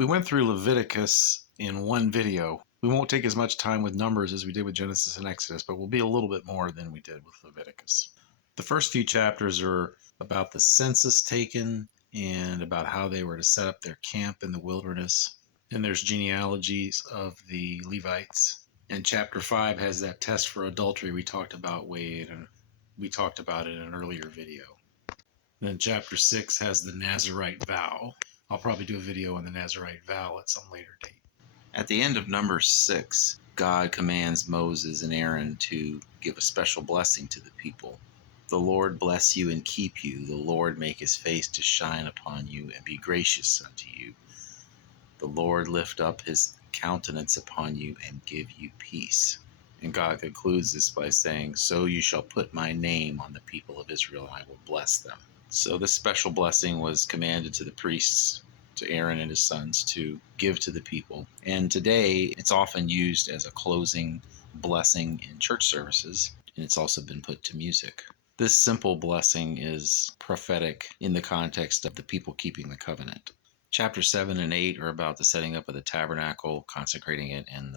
We went through Leviticus in one video. We won't take as much time with Numbers as we did with Genesis and Exodus, but we'll be a little bit more than we did with Leviticus. The first few chapters are about the census taken and about how they were to set up their camp in the wilderness. And there's genealogies of the Levites. And chapter 5 has that test for adultery we talked about in an earlier video. Then chapter 6 has the Nazirite vow. I'll probably do a video on the Nazirite vow at some later date. At the end of Numbers 6, God commands Moses and Aaron to give a special blessing to the people. The Lord bless you and keep you. The Lord make his face to shine upon you and be gracious unto you. The Lord lift up his countenance upon you and give you peace. And God concludes this by saying, so you shall put my name on the people of Israel, and I will bless them. So this special blessing was commanded to the priests, to Aaron and his sons, to give to the people. And today it's often used as a closing blessing in church services, and it's also been put to music. This simple blessing is prophetic in the context of the people keeping the covenant. Chapter 7 and 8 are about the setting up of the tabernacle, consecrating it, and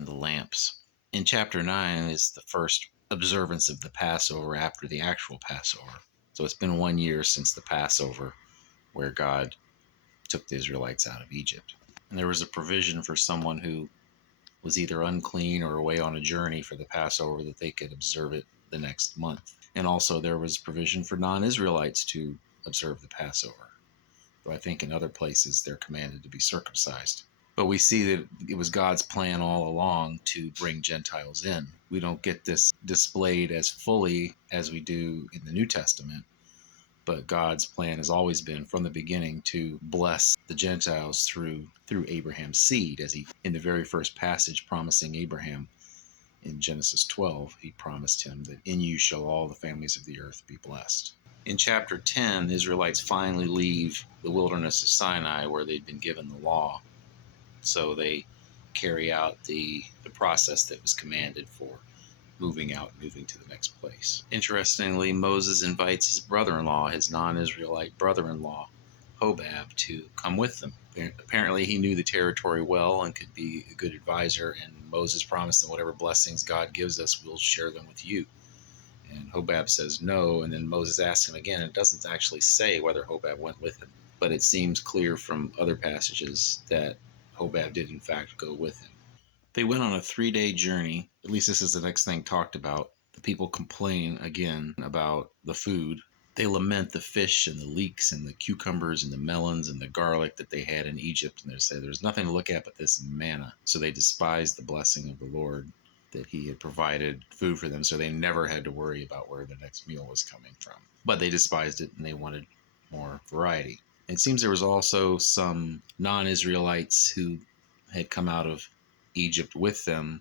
the lamps. In chapter 9 is the first observance of the Passover after the actual Passover. So it's been 1 year since the Passover where God took the Israelites out of Egypt. And there was a provision for someone who was either unclean or away on a journey for the Passover that they could observe it the next month. And also there was provision for non-Israelites to observe the Passover. Though I think in other places they're commanded to be circumcised. But we see that it was God's plan all along to bring Gentiles in. We don't get this displayed as fully as we do in the New Testament, but God's plan has always been from the beginning to bless the Gentiles through Abraham's seed, as he, in the very first passage promising Abraham in Genesis 12, he promised him that in you shall all the families of the earth be blessed. In chapter 10, the Israelites finally leave the wilderness of Sinai where they'd been given the law. So they carry out the process that was commanded for moving to the next place. Interestingly, Moses invites his brother-in-law, his non-Israelite brother-in-law, Hobab, to come with them. Apparently he knew the territory well and could be a good advisor, and Moses promised that whatever blessings God gives us, we'll share them with you. And Hobab says no, and then Moses asks him again. It doesn't actually say whether Hobab went with him, but it seems clear from other passages that Hobab did in fact go with him. They went on a 3-day journey. At least this is the next thing talked about. The people complain again about the food. They lament the fish and the leeks and the cucumbers and the melons and the garlic that they had in Egypt. And they say there's nothing to look at but this manna. So they despised the blessing of the Lord, that he had provided food for them, so they never had to worry about where the next meal was coming from. But they despised it and they wanted more variety. It seems there was also some non-Israelites who had come out of Egypt with them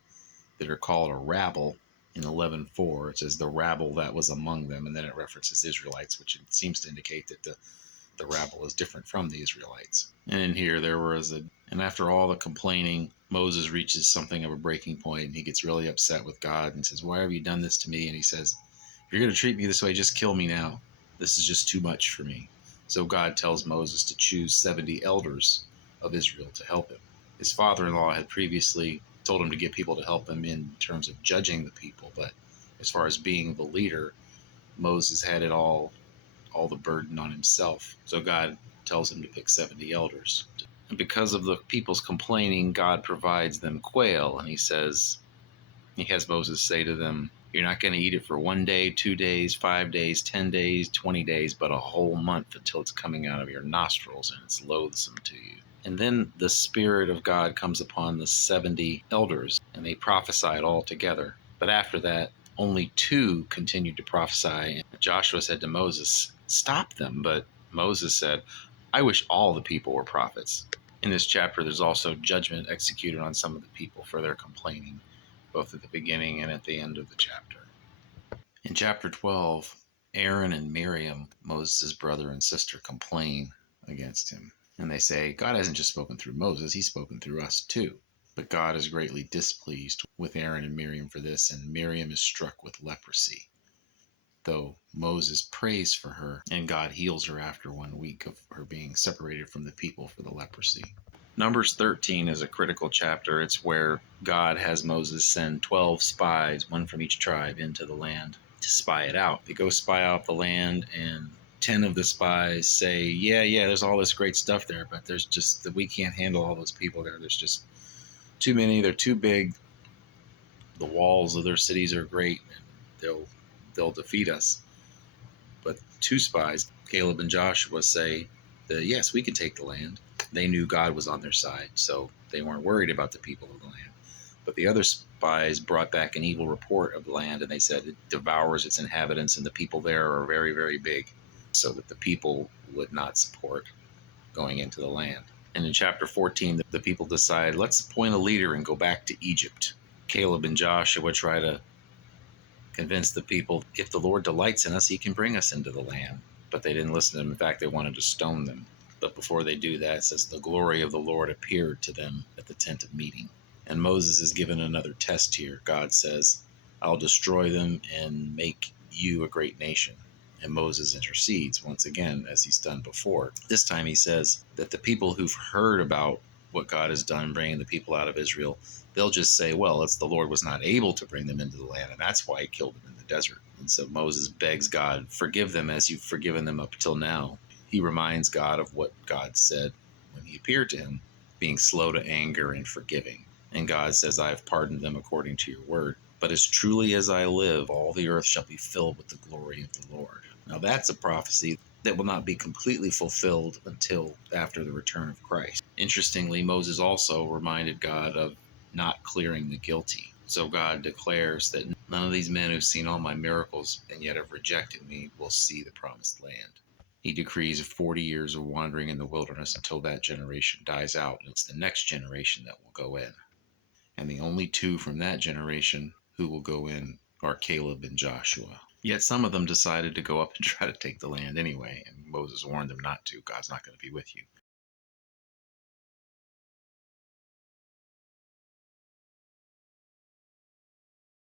that are called a rabble. In 11:4, it says the rabble that was among them, and then it references Israelites, which it seems to indicate that the rabble is different from the Israelites. And in here and after all the complaining, Moses reaches something of a breaking point, and he gets really upset with God and says, why have you done this to me? And he says, if you're going to treat me this way, just kill me now. This is just too much for me. So God tells Moses to choose 70 elders of Israel to help him. His father-in-law had previously told him to get people to help him in terms of judging the people, but as far as being the leader, Moses had it all the burden on himself. So God tells him to pick 70 elders. And because of the people's complaining, God provides them quail, and he has Moses say to them, you're not going to eat it for 1 day, 2 days, 5 days, 10 days, 20 days, but a whole month until it's coming out of your nostrils and it's loathsome to you. And then the Spirit of God comes upon the 70 elders, and they prophesied all together. But after that, only 2 continued to prophesy. And Joshua said to Moses, stop them. But Moses said, I wish all the people were prophets. In this chapter, there's also judgment executed on some of the people for their complaining, both at the beginning and at the end of the chapter. In chapter 12, Aaron and Miriam, Moses' brother and sister, complain against him. And they say, God hasn't just spoken through Moses, he's spoken through us too. But God is greatly displeased with Aaron and Miriam for this, and Miriam is struck with leprosy. Though Moses prays for her, and God heals her after 1 week of her being separated from the people for the leprosy. Numbers 13 is a critical chapter. It's where God has Moses send 12 spies, one from each tribe, into the land to spy it out. They go spy out the land, and 10 of the spies say, yeah, there's all this great stuff there, but there's just that we can't handle all those people there. There's just too many. They're too big. The walls of their cities are great, and they'll defeat us. But 2 spies, Caleb and Joshua, say that yes, we can take the land. They knew God was on their side, so they weren't worried about the people of the land. But the other spies brought back an evil report of the land, and they said it devours its inhabitants, and the people there are very, very big, so that the people would not support going into the land. And in chapter 14, the people decide, let's appoint a leader and go back to Egypt. Caleb and Joshua try to convince the people, if the Lord delights in us, he can bring us into the land. But they didn't listen to them. In fact, they wanted to stone them. But before they do that, it says, the glory of the Lord appeared to them at the tent of meeting. And Moses is given another test here. God says, I'll destroy them and make you a great nation. And Moses intercedes once again, as he's done before. This time he says that the people who've heard about what God has done bringing the people out of Israel, they'll just say, well, it's the Lord was not able to bring them into the land, and that's why he killed them in the desert. And so Moses begs God, forgive them as you've forgiven them up till now. He reminds God of what God said when he appeared to him, being slow to anger and forgiving. And God says, I have pardoned them according to your word. But as truly as I live, all the earth shall be filled with the glory of the Lord. Now that's a prophecy that will not be completely fulfilled until after the return of Christ. Interestingly, Moses also reminded God of not clearing the guilty. So God declares that none of these men who've seen all my miracles and yet have rejected me will see the promised land. He decrees 40 years of wandering in the wilderness until that generation dies out, and it's the next generation that will go in. And the only 2 from that generation who will go in are Caleb and Joshua. Yet some of them decided to go up and try to take the land anyway, and Moses warned them not to. God's not going to be with you.